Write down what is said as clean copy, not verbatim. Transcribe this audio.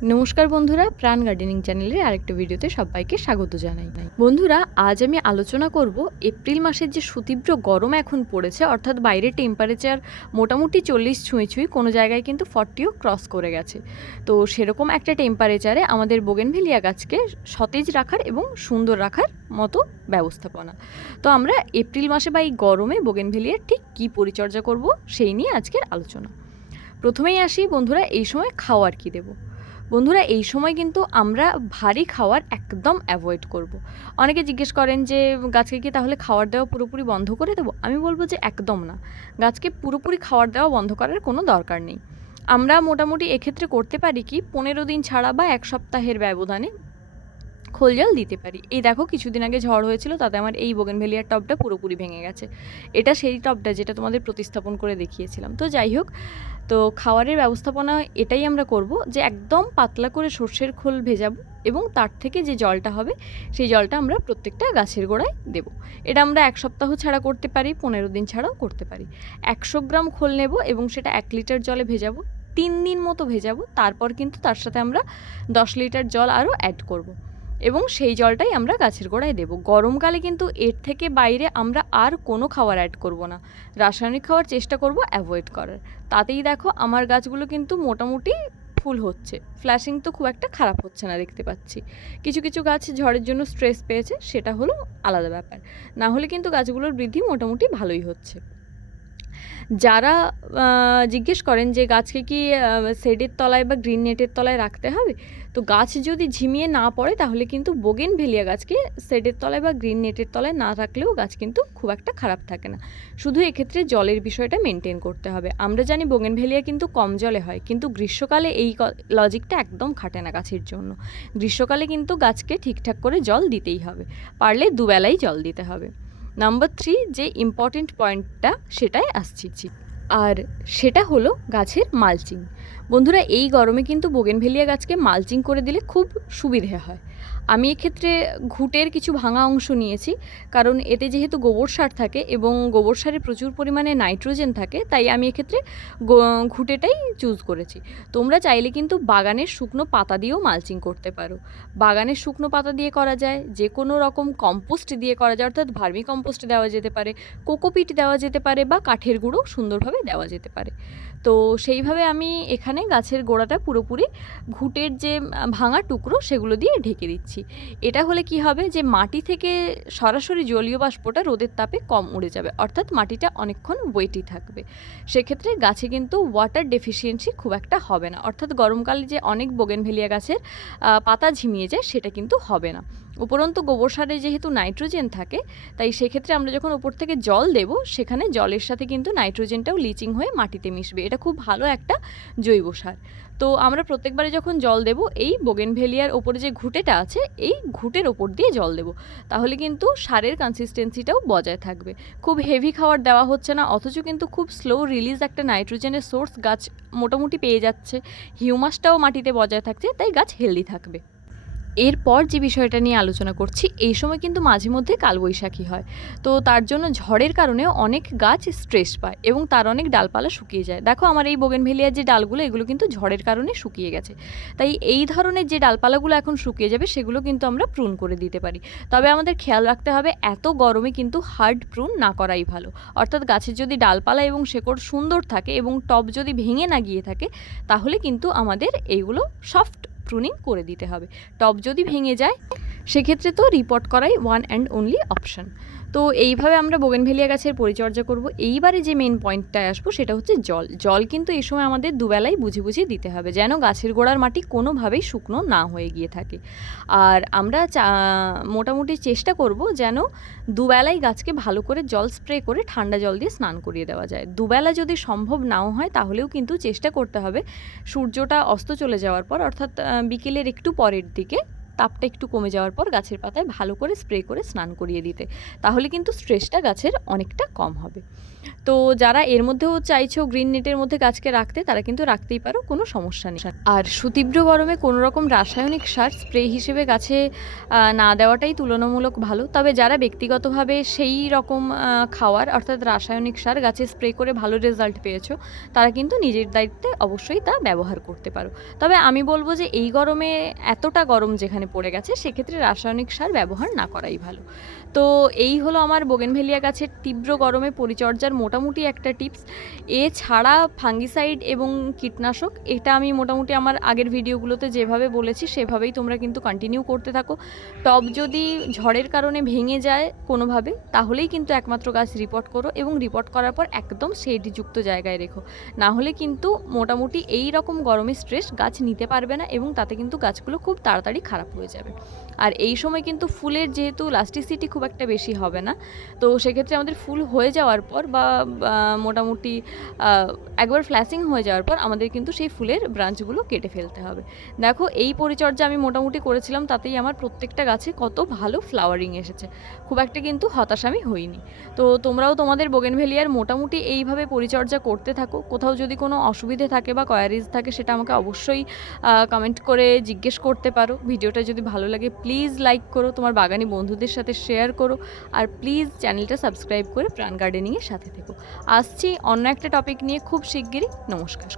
নমস্কার বন্ধুরা, প্রাণ গার্ডেনিং চ্যানেলের আরেকটা ভিডিওতে সবাইকে স্বাগত জানাই। বন্ধুরা, আজ আমি আলোচনা করব এপ্রিল মাসের যে সুতীব্র গরম এখন পড়েছে, অর্থাৎ বাইরের টেম্পারেচার মোটামুটি 40 ছুঁই, কোনো জায়গায় কিন্তু 40ও ক্রস করে গেছে। তো সেরকম একটা টেম্পারেচারে আমাদের বোগেনভেলিয়া গাছকে সতেজ রাখার এবং সুন্দর রাখার মতো ব্যবস্থাপনা। তো আমরা এপ্রিল মাসে বা এই গরমে বোগেনভেলিয়ার ঠিক কী পরিচর্যা করব সেই নিয়ে আজকের আলোচনা। প্রথমেই আসি বন্ধুরা, এই সময় খাওয়ার কী দেবো। বন্ধুরা, এই সময় কিন্তু আমরা ভারী খাওয়ার একদম অ্যাভয়েড করব। অনেকে জিজ্ঞেস করেন যে গাছকে কি তাহলে খাবার দেওয়া পুরোপুরি বন্ধ করে দেবো? আমি বলবো যে একদম না, গাছকে পুরোপুরি খাবার দেওয়া বন্ধ করার কোনো দরকার নেই। আমরা মোটামুটি এক্ষেত্রে করতে পারি কি 15 দিন ছাড়া বা 1 সপ্তাহের ব্যবধানে খোল জল দিতে পারি। এই দেখো, কিছুদিন আগে ঝড় হয়েছিল, তাতে আমার এই বোগেনভেলিয়ার টবটা পুরোপুরি ভেঙে গেছে। এটা সেই টবটা যেটা তোমাদের প্রতিস্থাপন করে দেখিয়েছিলাম। তো যাই হোক, তো খাওয়ারের ব্যবস্থাপনা এটাই আমরা করব যে একদম পাতলা করে সর্ষের খোল ভেজাবো এবং তার থেকে যে জলটা হবে সেই জলটা আমরা প্রত্যেকটা গাছের গোড়ায় দেব। এটা আমরা 1 সপ্তাহ ছাড়া করতে পারি, 15 দিন ছাড়াও করতে পারি। 100 গ্রাম খোল নেব এবং সেটা 1 লিটার জলে ভেজাবো, 3 দিন মতো ভেজাবো। তারপর কিন্তু তার সাথে আমরা 10 লিটার জল আরও অ্যাড করব এবং সেই জলটাই আমরা গাছের গোড়ায় দেব। গরমকালে কিন্তু এর থেকে বাইরে আমরা আর কোনো খাবার অ্যাড করব না, রাসায়নিক খাওয়ার চেষ্টা করব অ্যাভয়েড করার। তাতেই দেখো আমার গাছগুলো কিন্তু মোটামুটি ফুল হচ্ছে, ফ্ল্যাশিং তো খুব একটা খারাপ হচ্ছে না দেখতে পাচ্ছি। কিছু কিছু গাছ ঝড়ের জন্য স্ট্রেস পেয়েছে, সেটা হলো আলাদা ব্যাপার, না হলে কিন্তু গাছগুলোর বৃদ্ধি মোটামুটি ভালোই হচ্ছে। যারা জিজ্ঞেস করেন যে গাছকে কি শেডের তলায় বা গ্রিন নেটের তলায় রাখতে হবে, তো গাছ যদি ঝিমিয়ে না পড়ে তাহলে কিন্তু বোগেনভেলিয়া গাছকে শেডের তলায় বা গ্রিন নেটের তলায় না রাখলেও গাছ কিন্তু খুব একটা খারাপ থাকে না। শুধু এক্ষেত্রে জলের বিষয়টা মেনটেন করতে হবে। আমরা জানি বোগেনভেলিয়া কিন্তু কম জলে হয়, কিন্তু গ্রীষ্মকালে এই লজিকটা একদম খাটে না গাছের জন্য। গ্রীষ্মকালে কিন্তু গাছকে ঠিকঠাক করে জল দিতেই হবে, পারলে দুবেলাই জল দিতে হবে। নাম্বার 3 যে ইম্পর্টেন্ট পয়েন্টটা সেটাই আসছি, আর সেটা হলো গাছের মালচিং। বন্ধুরা, এই গরমে কিন্তু বোগেনভেলিয়া গাছকে মালচিং করে দিলে খুব সুবিধে হয়। আমি এক্ষেত্রে ঘুটের কিছু ভাঙা অংশ নিয়েছি, কারণ এতে যেহেতু গোবর সার থাকে এবং গোবর সারে প্রচুর পরিমাণে নাইট্রোজেন থাকে, তাই আমি এক্ষেত্রে ঘুটেটাই চুজ করেছি। তোমরা চাইলে কিন্তু বাগানের শুকনো পাতা দিয়েও মালচিং করতে পারো। বাগানের শুকনো পাতা দিয়ে করা যায়, যে কোনো রকম কম্পোস্ট দিয়ে করা যায়, অর্থাৎ ভার্মি কম্পোস্ট দেওয়া যেতে পারে, কোকোপিট দেওয়া যেতে পারে বা কাঠের গুঁড়ো সুন্দরভাবে দেওয়া যেতে পারে। তো সেইভাবে আমি এখানে গাছের গোড়াটা পুরোপুরি ঘুটের যে ভাঙা টুকরো সেগুলো দিয়ে ঢেকে দিচ্ছি। এটা হলে কি হবে যে মাটি থেকে সরাসরি জলীয় বাষ্পটা রোদের তাপে কম উড়ে যাবে, অর্থাৎ মাটিটা অনেকক্ষণ ওয়েটি থাকবে। সেক্ষেত্রে গাছে কিন্তু ওয়াটার ডেফিসিয়েন্সি খুব একটা হবে না, অর্থাৎ গরমকালে যে অনেক বোগেনভেলিয়া গাছের পাতা ঝিমিয়ে যায় সেটা কিন্তু হবে না। উপরন্তু গোবর সারে যেহেতু নাইট্রোজেন থাকে, তাই সেক্ষেত্রে আমরা যখন ওপর থেকে জল দেব, সেখানে জলের সাথে কিন্তু নাইট্রোজেনটাও লিচিং হয়ে মাটিতে মিশবে। এটা খুব ভালো একটা জৈব সার। তো আমরা প্রত্যেকবারে যখন জল দেব, এই বোগেনভেলিয়ার ওপরে যে ঘুঁটেটা আছে এই ঘুঁটের ওপর দিয়ে জল দেব, তাহলে কিন্তু সারের কনসিস্টেন্সিটাও বজায় থাকবে। খুব হেভি খাবার দেওয়া হচ্ছে না, অথচ কিন্তু খুব স্লো রিলিজ একটা নাইট্রোজেনের সোর্স গাছ মোটামুটি পেয়ে যাচ্ছে, হিউমাসটাও মাটিতে বজায় থাকছে, তাই গাছ হেলদি থাকবে। এরপর যে বিষয়টা নিয়ে আলোচনা করছি, এই সময় কিন্তু মাঝে মধ্যে কালবৈশাখী হয়। তো তার জন্য ঝড়ের কারণে অনেক গাছ স্ট্রেস পায় এবং তার অনেক ডালপালা শুকিয়ে যায়। দেখো, আমার এই বোগেনভেলিয়ার যে ডালগুলো, এগুলো কিন্তু ঝড়ের কারণে শুকিয়ে গেছে। তাই এই ধরনের যে ডালপালাগুলো এখন শুকিয়ে যাবে, সেগুলো কিন্তু আমরা প্রুন করে দিতে পারি। তবে আমাদের খেয়াল রাখতে হবে, এত গরমে কিন্তু হার্ড প্রুন না করাই ভালো। অর্থাৎ গাছের যদি ডালপালা এবং শেকড় সুন্দর থাকে এবং টব যদি ভেঙে না গিয়ে থাকে, তাহলে কিন্তু আমাদের এইগুলো সফট প্রুনিং করে দিতে হবে। টব যদি ভেঙে যায়, সেক্ষেত্রে তো রিপোর্ট করাই ওয়ান অ্যান্ড অনলি অপশন। তো এইভাবে আমরা বোগেনভেলিয়া গাছের পরিচর্যা করব। এইবারে যে মেন পয়েন্টটায় আসবো সেটা হচ্ছে জল। জল কিন্তু এই সময় আমাদের দুবেলাই বুঝে বুঝে দিতে হবে, যেন গাছের গোড়ার মাটি কোনোভাবেই শুকনো না হয়ে গিয়ে থাকে। আর আমরা মোটামুটি চেষ্টা করব যেন দুবেলাই গাছকে ভালো করে জল স্প্রে করে ঠান্ডা জল দিয়ে স্নান করিয়ে দেওয়া যায়। দুবেলা যদি সম্ভব নাও হয়, তাহলেও কিন্তু চেষ্টা করতে হবে সূর্যটা অস্ত চলে যাওয়ার পর, অর্থাৎ বিকেলের একটু পরের দিকে, তাপটা একটু কমে যাওয়ার পর গাছের পাতায় ভালো করে স্প্রে করে স্নান করিয়ে দিতে। তাহলে কিন্তু স্ট্রেসটা গাছের অনেকটা কম হবে। তো যারা এর মধ্যেও চাইছো গ্রিন নেটের মধ্যে গাছকে রাখতে, তারা কিন্তু রাখতেই পারো, কোনো সমস্যা নেই। আর সুতীব্র গরমে কোনো রকম রাসায়নিক সার স্প্রে হিসেবে গাছে না দেওয়াটাই তুলনামূলক ভালো। তবে যারা ব্যক্তিগতভাবে সেই রকম খাওয়ার অর্থাৎ রাসায়নিক সার গাছে স্প্রে করে ভালো রেজাল্ট পেয়েছো, তারা কিন্তু নিজের দায়িত্বে অবশ্যই তা ব্যবহার করতে পারো। তবে আমি বলবো যে এই গরমে, এতটা গরম যেখানে পড়ে গেছে, সেক্ষেত্রে রাসায়নিক সার ব্যবহার না করাই ভালো। তো এই হলো আমার বোগেনভেলিয়া গাছের তীব্র গরমে পরিচর্যার মোটামুটি একটা টিপস। এছাড়া ফাঙ্গিসাইড এবং কীটনাশক, এটা আমি মোটামুটি আমার আগের ভিডিওগুলোতে যেভাবে বলেছি সেভাবেই তোমরা কিন্তু কন্টিনিউ করতে থাকো। টব যদি ঝড়ের কারণে ভেঙে যায় কোনোভাবে, তাহলেই কিন্তু একমাত্র গাছ রিপোর্ট করো, এবং রিপোর্ট করার পর একদম শেডযুক্ত জায়গায় রেখো। না হলে কিন্তু মোটামুটি এই রকম গরমের স্ট্রেস গাছ নিতে পারবে না, এবং তাতে কিন্তু গাছগুলো খুব তাড়াতাড়ি খারাপ হয়ে যাবে। আর এই সময় কিন্তু ফুলের যেহেতু ইলাস্টিসিটি খুব একটা বেশি হবে না, তো সেক্ষেত্রে আমাদের ফুল হয়ে যাওয়ার পর বা মোটামুটি একবার ফ্ল্যাশিং হয়ে যাওয়ার পর আমাদের কিন্তু সেই ফুলের ব্রাঞ্চগুলো কেটে ফেলতে হবে। দেখো, এই পরিচর্যা আমি মোটামুটি করেছিলাম, তাতেই আমার প্রত্যেকটা গাছে কত ভালো ফ্লাওয়ারিং এসেছে। খুব একটা কিন্তু হতাশ আমি হইনি। তো তোমরাও তোমাদের বোগেনভেলিয়ার মোটামুটি এইভাবে পরিচর্যা করতে থাকো। কোথাও যদি কোনো অসুবিধে থাকে বা কোয়ারিজ থাকে, সেটা আমাকে অবশ্যই কমেন্ট করে জিজ্ঞেস করতে পারো। ভিডিওটা যদি ভালো লাগে প্লিজ লাইক করো, তোমার বাগানি বন্ধুদের সাথে শেয়ার করো, আর প্লিজ চ্যানেলটা সাবস্ক্রাইব করে প্রাণ গার্ডেনিংয়ের সাথে থেকো। আসছি অন্য একটা টপিক নিয়ে খুব শিগগিরই। নমস্কার।